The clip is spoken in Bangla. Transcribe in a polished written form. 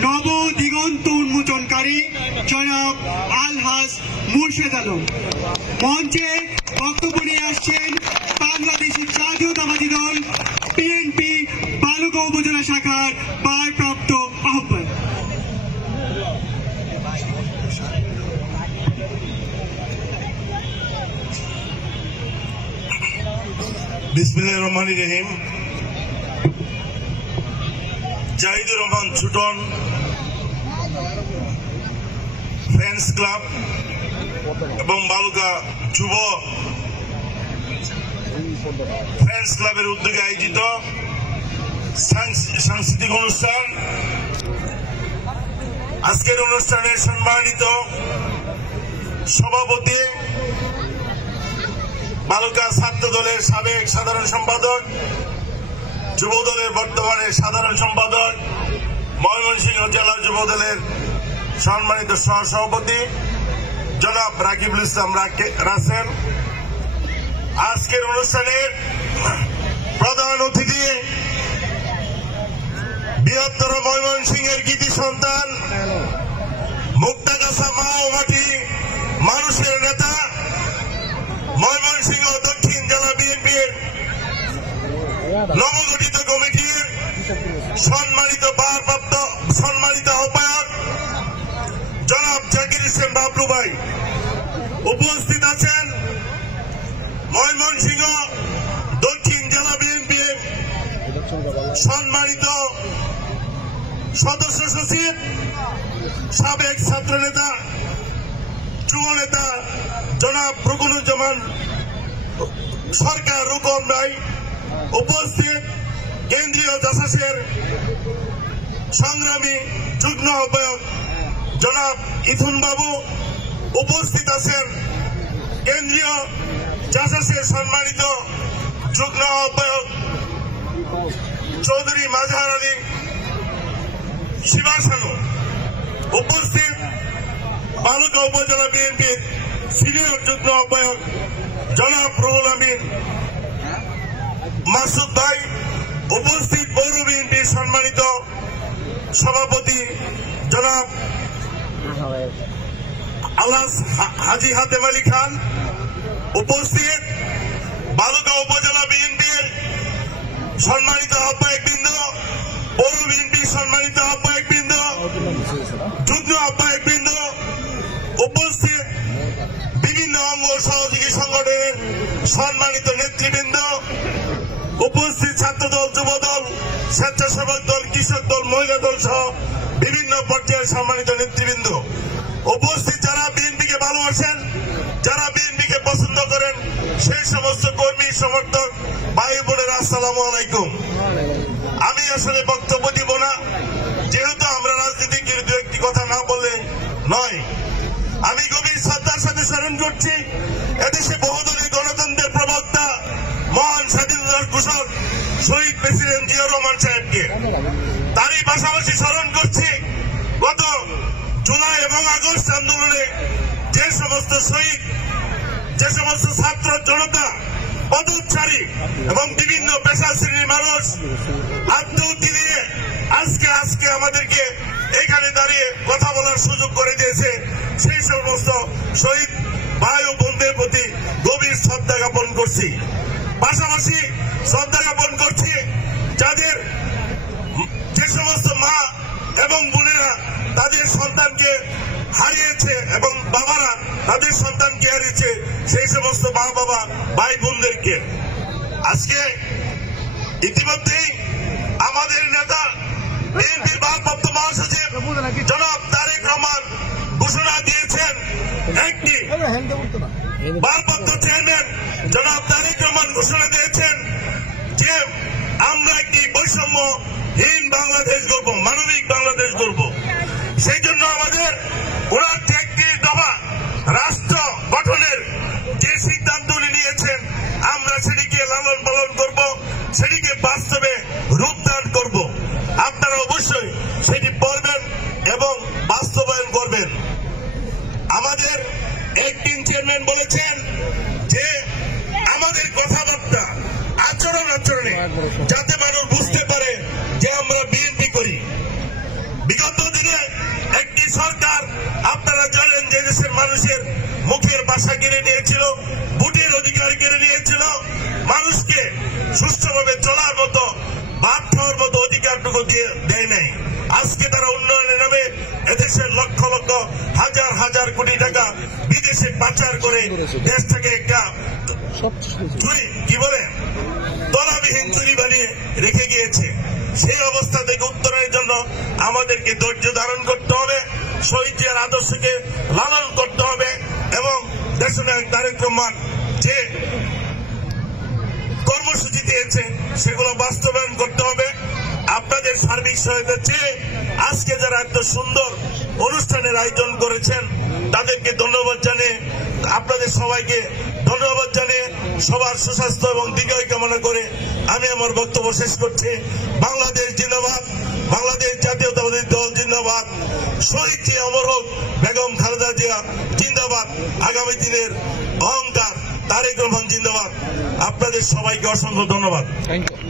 নব দিগন্ত উন্মোচনকারী জনাব আলহাজ মুর্শেদ আলম। মঞ্চে বক্তব্য নিয়ে আসছেন বাংলাদেশের জাতীয়তাবাদী দল বিএনপি বালুগাঁও উপজেলা শাখার ভারপ্রাপ্ত আহ্বায়ক। বিসমিল্লাহির রহমানির রহিম। জাহিদুর রহমান ছুটন ফ্রেন্ডস ক্লাব এবং বালুগাঁও যুব ফ্রেন্ডস ক্লাবের উদ্যোগে আয়োজিত সাংস্কৃতিক অনুষ্ঠান। আজকের অনুষ্ঠানের সম্মানিত সভাপতি, বালুগাঁও ছাত্র দলের সাবেক সাধারণ সম্পাদক, যুব দলের বর্তমানে সাধারণ সম্পাদক, ময়মনসিংহ জেলা যুব দলের সম্মানিত সহসভাপতি জনাব রাকিবুল ইসলাম রাসেল। আজকের অনুষ্ঠানের প্রধান অতিথি বৃহত্তর ময়মনসিংহের কৃতি সন্তান, মুক্তাগাছা মা ও মাটি মানুষের নেতা, ময়মনসিংহ দক্ষিণ জেলা বিএনপির নবগঠিত কমিটির সম্মানিত আহ্বায়ক জনাব জাকির হোসেন বাবলু ভাই। উপস্থিত আছেন ময়মনসিংহ দক্ষিণ জেলা বিএনপির সম্মানিত সদস্য সচিব, সাবেক ছাত্র নেতা, যুব নেতা জনাব রুকনুজ্জামান সরকার রুকন ভাই। উপস্থিত কেন্দ্রীয় জাসাসের সংগ্রামী যুগ্ম আহ্বায়ক জনাব ইথুন বাবু। উপস্থিত আছেন কেন্দ্রীয় জাসাসের সম্মানিত যুগ্ম আহ্বায়ক চৌধুরী মাজহার আলী শিবাসানু। উপস্থিত বালুগাঁও উপজেলা বিএনপির সিনিয়র যুগ্ম আহ্বায়ক জনাব রুহুল আমিন মাসুদ ভাই। উপস্থিত পৌর বিএনপির সম্মানিত সভাপতি জনাব আলহাজ হাজি হাতেম আলী খান। উপস্থিত বালুগাঁও উপজেলা বিএনপির সম্মানিত আহ্বায়কবৃন্দ, পৌর বিএনপির সম্মানিত আহ্বায়কবৃন্দ, যুগ্ম আহ্বায়কবৃন্দ, উপস্থিত বিভিন্ন অঙ্গ সহযোগী সংগঠনের সম্মানিত নেতৃবৃন্দ, উপস্থিত ছাত্রদল, যুবদল, স্বেচ্ছাসেবক দল, কৃষক দল, মহিলা দল সহ বিভিন্ন পর্যায়ের সম্মানিত নেতৃবৃন্দ, উপস্থিত যারা বিএনপিকে ভালোবাসেন, যারা বিএনপিকে পছন্দ করেন, সেই সমস্ত কর্মী সমর্থক ভাই বোনেরা, আসসালামু আলাইকুম। আমি আসলে বক্তব্য দিব না, যেহেতু আমরা রাজনীতির দু একটি কথা না বললে নয়। আমি গভীর শ্রদ্ধার সাথে স্মরণ করছি এদেশে বহুদলীয় গণতন্ত্রের প্রবক্তা, মহান স্বাধীনতার ঘোষক শহীদ প্রেসিডেন্ট জিয়াউর রহমান সাহেবকে। তারই পাশাপাশি স্মরণ করছি গত জুলাই এবং আগস্ট আন্দোলনে যে সমস্ত শহীদ, যে সমস্ত ছাত্র জনতা, পদচারী এবং বিভিন্ন পেশা শ্রেণীর মানুষ আত্মহত্যা দিয়ে আজকে আমাদেরকে এখানে দাঁড়িয়ে কথা বলার সুযোগ করে দিয়েছে। সেই সমস্ত শহীদ ভাই ও বোনদের প্রতি গভীর শ্রদ্ধা জ্ঞাপন করছি। পাশাপাশি শ্রদ্ধা জ্ঞাপন করছি যাদের, যে সমস্ত মা এবং বোনেরা তাদের সন্তানকে হারিয়েছে এবং বাবারা তাদের সন্তানকে হারিয়েছে, সেই সমস্ত মা বাবা ভাই বোনদেরকে। আজকে ইতিমধ্যেই আমাদের নেতা বিএনপির ভারপ্রাপ্ত মহাসচিব জনাব তারেক রহমান ঘোষণা দিয়েছেন, একটি ভারপ্রাপ্ত চেয়ারম্যান জনাব তারেক রহমান ঘোষণা দিয়েছেন যে আমরা একটি বৈষম্যহীন বাংলাদেশ গড়ব, মানবিক বাংলাদেশ গড়ব। সেই জন্য আমাদের ওনার ৩১ দফা রাষ্ট্র গঠনের যে সিদ্ধান্ত নিয়েছেন, আমরা সেটিকে লালন পালন করব, সেটিকে বাস্তবে রূপদান করব। আপনারা অবশ্যই সেটি পড়বেন এবং বাস্তবায়ন করবেন। আমাদের একদিন চেয়ারম্যান বলেছেন যে আমাদের কথাবার্তা, আচরণে যাতে মানুষ বুঝতে পারে যে আমরা বিএনপি করি। বিগত দিনে একটি সরকার আপনারা জানেন যে দেশের মানুষের মুখের ভাষা কেড়ে নিয়েছিল, ভোটের অধিকার কেড়ে নিয়েছিল, মানুষকে সুষ্ঠুভাবে চলার মতো, ভাত খাওয়ার মতো অধিকারটুকু দিয়ে দেয় নাই। আজকে তারা উন্নয়নের নামে এদেশের লক্ষ লক্ষ হাজার হাজার কোটি টাকা বিদেশে পাচার করে দেশটাকে একটা চুরি কি বলে তলাবিহীন চুরি বানিয়ে রেখে গিয়েছে। সেই অবস্থা থেকে উত্তরণের জন্য আমাদেরকে ধৈর্য ধারণ করতে হবে, শহীদ জিয়ার আদর্শকে লালন করতে হবে এবং দেশনায়ক তারেক রহমান যে কর্মসূচি দিয়েছে সেগুলো বাস্তবায়ন করতে হবে। আপনাদের সার্বিক সহায়তা চেয়ে আজকে যারা এত সুন্দর অনুষ্ঠানের আয়োজন করেছেন তাদেরকে ধন্যবাদ জানিয়ে, আপনাদের সবাইকে ধন্যবাদ জানিয়ে সবার সুস্বাস্থ্য এবং দীর্ঘায়ু কামনা করে আমি আমার বক্তব্য শেষ করছি। বাংলাদেশ জিন্দাবাদ, বাংলাদেশ জাতীয়তাবাদী দল জিন্দাবাদ, শহীদ জিয়া অমর হোক, বেগম খালেদা জিয়া জিন্দাবাদ, আগামী দিনের অহংকার তারেক রহমান জিন্দাবাদ। আপনাদের সবাইকে অসংখ্য ধন্যবাদ। Thank you.